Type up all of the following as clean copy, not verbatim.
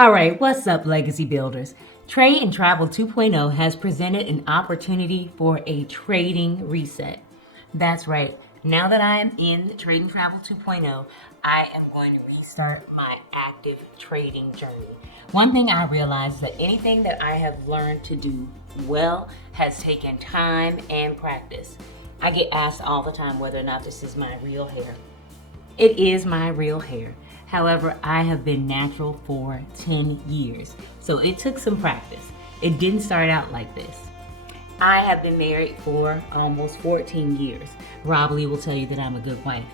All right, what's up, Legacy Builders? Trade and Travel 2.0 has presented an opportunity for a trading reset. That's right. Now that I am in Trade and Travel 2.0, I am going to restart my active trading journey. One thing I realized is that anything that I have learned to do well has taken time and practice. I get asked all the time whether or not this is my real hair. It is my real hair. However, I have been natural for 10 years, so it took some practice. It didn't start out like this. I have been married for almost 14 years. Rob Lee will tell you that I'm a good wife.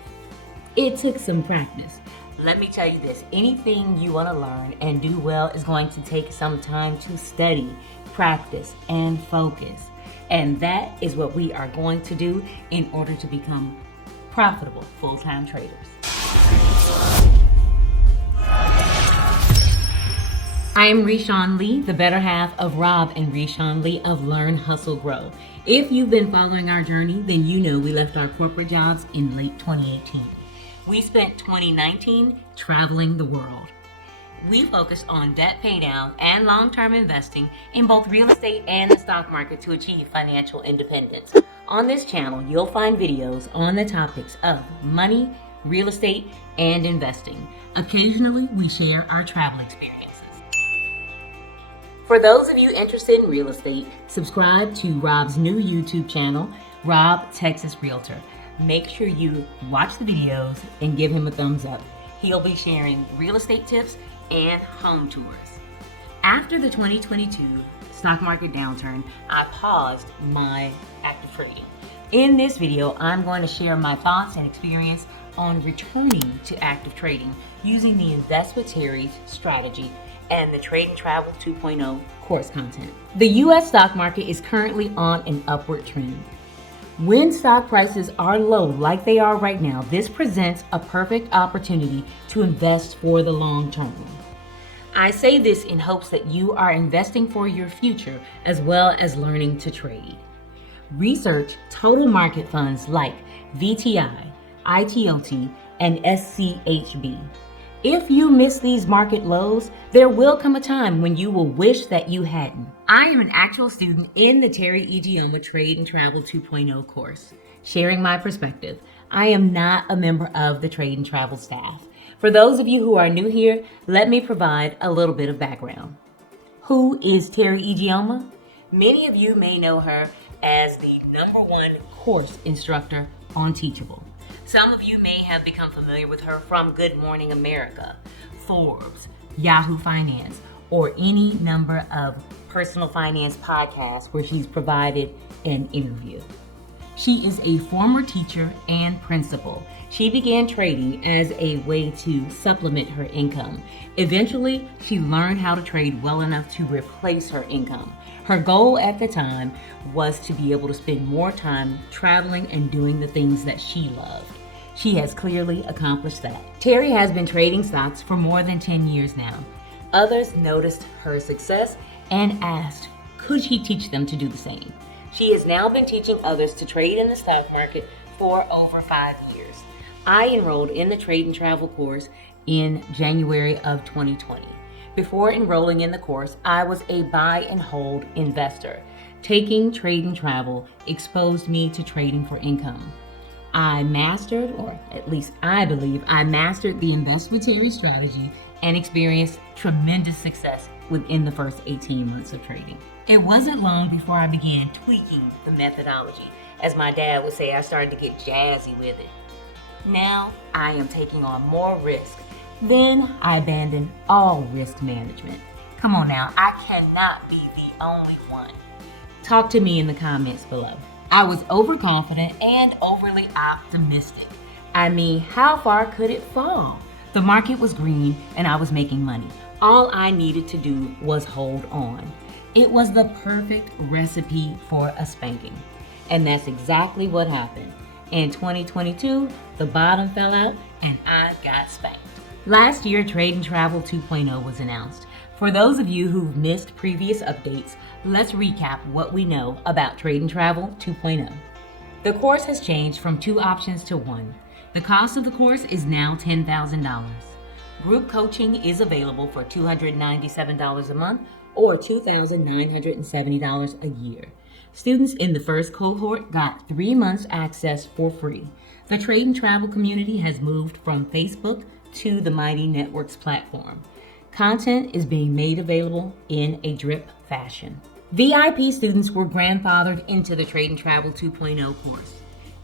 It took some practice. Let me tell you this, anything you want to learn and do well is going to take some time to study, practice, and focus. And that is what we are going to do in order to become profitable full-time traders. I am Reshawn Lee, the better half of Rob and Reshawn Lee of Learn, Hustle, Grow. If you've been following our journey, then you know we left our corporate jobs in late 2018. We spent 2019 traveling the world. We focused on debt paydown and long-term investing in both real estate and the stock market to achieve financial independence. On this channel, you'll find videos on the topics of money, real estate, and investing. Occasionally, we share our travel experiences. For those of you interested in real estate, subscribe to Rob's new YouTube channel, Rob Texas Realtor. Make sure you watch the videos and give him a thumbs up. He'll be sharing real estate tips and home tours. After the 2022 stock market downturn, I paused my active trading. In this video, I'm going to share my thoughts and experience on returning to active trading using the Invest with Teri strategy and the Trade and Travel 2.0 course content. The U.S. stock market is currently on an upward trend. When stock prices are low like they are right now, this presents a perfect opportunity to invest for the long term. I say this in hopes that you are investing for your future as well as learning to trade. Research total market funds like VTI, ITOT, and SCHB. If you miss these market lows, there will come a time when you will wish that you hadn't. I am an actual student in the Teri Ijeoma Trade and Travel 2.0 course, sharing my perspective. I am not a member of the Trade and Travel staff. For those of you who are new here, let me provide a little bit of background. Who is Teri Ijeoma? Many of you may know her as the #1 course instructor on Teachable. Some of you may have become familiar with her from Good Morning America, Forbes, Yahoo Finance, or any number of personal finance podcasts where she's provided an interview. She is a former teacher and principal. She began trading as a way to supplement her income. Eventually, she learned how to trade well enough to replace her income. Her goal at the time was to be able to spend more time traveling and doing the things that she loved. She has clearly accomplished that. Teri has been trading stocks for more than 10 years now. Others noticed her success and asked, could she teach them to do the same? She has now been teaching others to trade in the stock market for over 5 years. I enrolled in the Trade and Travel course in January of 2020. Before enrolling in the course, I was a buy and hold investor. Taking Trade and Travel exposed me to trading for income. I mastered, or at least I believe I mastered the Invest with Teri strategy and experienced tremendous success within the first 18 months of trading. It wasn't long before I began tweaking the methodology. As my dad would say, I started to get jazzy with it. Now I am taking on more risk. Then I abandoned all risk management. Come on now, I cannot be the only one. Talk to me in the comments below. I was overconfident and overly optimistic. I mean, how far could it fall? The market was green and I was making money. All I needed to do was hold on. It was the perfect recipe for a spanking. And that's exactly what happened. In 2022, the bottom fell out and I got spanked. Last year, Trade and Travel 2.0 was announced. For those of you who've missed previous updates, let's recap what we know about Trade and Travel 2.0. The course has changed from 2 options to 1. The cost of the course is now $10,000. Group coaching is available for $297 a month or $2,970 a year. Students in the first cohort got 3 months access for free. The Trade and Travel community has moved from Facebook to the Mighty Networks platform. Content is being made available in a drip fashion. VIP students were grandfathered into the Trade and Travel 2.0 course.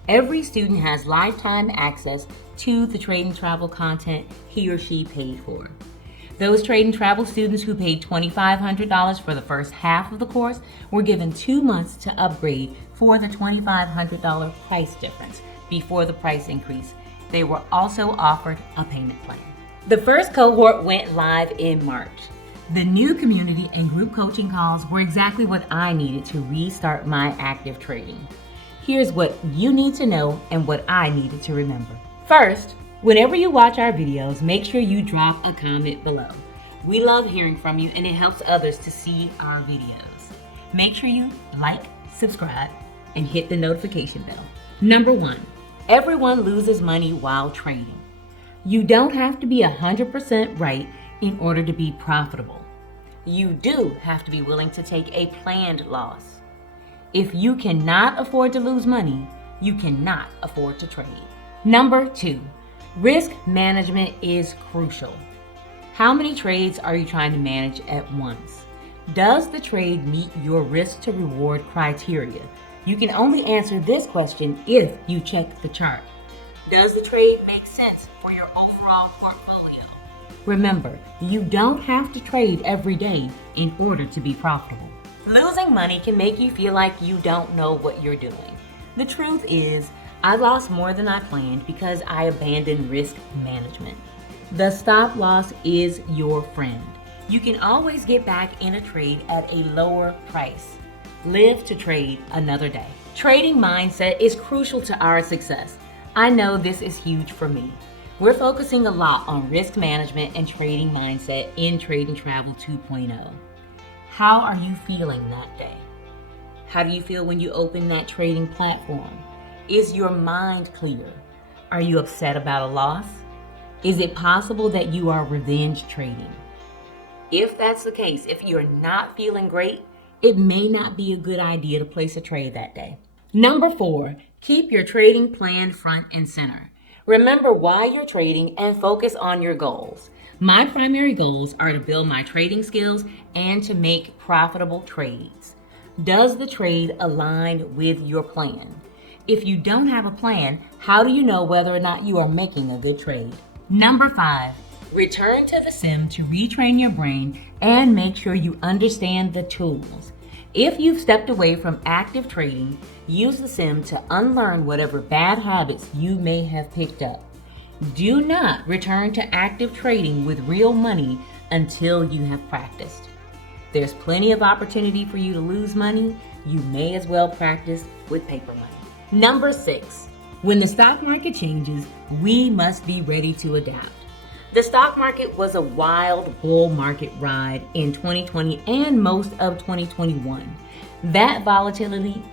Every student has lifetime access to the Trade and Travel content he or she paid for. Those Trade and Travel students who paid $2,500 for the first half of the course were given 2 months to upgrade for the $2,500 price difference before the price increase. They were also offered a payment plan. The first cohort went live in March. The new community and group coaching calls were exactly what I needed to restart my active trading. Here's what you need to know and what I needed to remember. First, whenever you watch our videos, make sure you drop a comment below. We love hearing from you and it helps others to see our videos. Make sure you like, subscribe, and hit the notification bell. Number 1, everyone loses money while trading. You don't have to be 100% right in order to be profitable. You do have to be willing to take a planned loss. If you cannot afford to lose money, you cannot afford to trade. Number 2, risk management is crucial. How many trades are you trying to manage at once? Does the trade meet your risk to reward criteria? You can only answer this question if you check the chart. Does the trade make sense for your overall portfolio? Remember, you don't have to trade every day in order to be profitable. Losing money can make you feel like you don't know what you're doing. The truth is, I lost more than I planned because I abandoned risk management. The stop loss is your friend. You can always get back in a trade at a lower price. Live to trade another day. Trading mindset is crucial to our success. I know this is huge for me. We're focusing a lot on risk management and trading mindset in Trade and Travel 2.0. How are you feeling that day? How do you feel when you open that trading platform? Is your mind clear? Are you upset about a loss? Is it possible that you are revenge trading? If that's the case, if you're not feeling great, it may not be a good idea to place a trade that day. Number 4, keep your trading plan front and center. Remember why you're trading and focus on your goals. My primary goals are to build my trading skills and to make profitable trades. Does the trade align with your plan? If you don't have a plan, how do you know whether or not you are making a good trade? Number 5, return to the sim to retrain your brain and make sure you understand the tools. If you've stepped away from active trading, use the sim to unlearn whatever bad habits you may have picked up. Do not return to active trading with real money until you have practiced. There's plenty of opportunity for you to lose money. You may as well practice with paper money. Number 6, when the stock market changes, we must be ready to adapt. The stock market was a wild bull market ride in 2020 and most of 2021. That volatility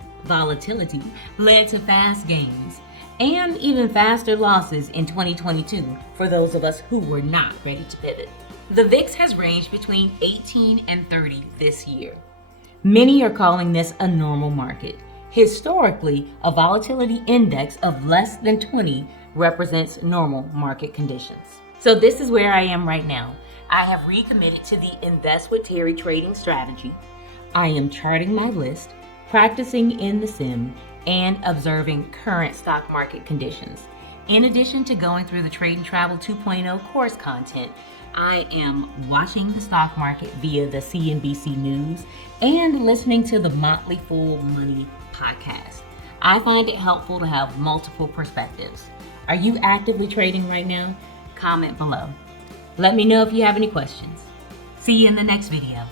led to fast gains and even faster losses in 2022 for those of us who were not ready to pivot. The VIX has ranged between 18 and 30 this year. Many are calling this a normal market. Historically, a volatility index of less than 20 represents normal market conditions. So this is where I am right now. I have recommitted to the Invest with Teri trading strategy. I am charting my list, practicing in the sim, and observing current stock market conditions. In addition to going through the Trade and Travel 2.0 course content, I am watching the stock market via the CNBC News and listening to the Motley Fool Money podcast. I find it helpful to have multiple perspectives. Are you actively trading right now? Comment below. Let me know if you have any questions. See you in the next video.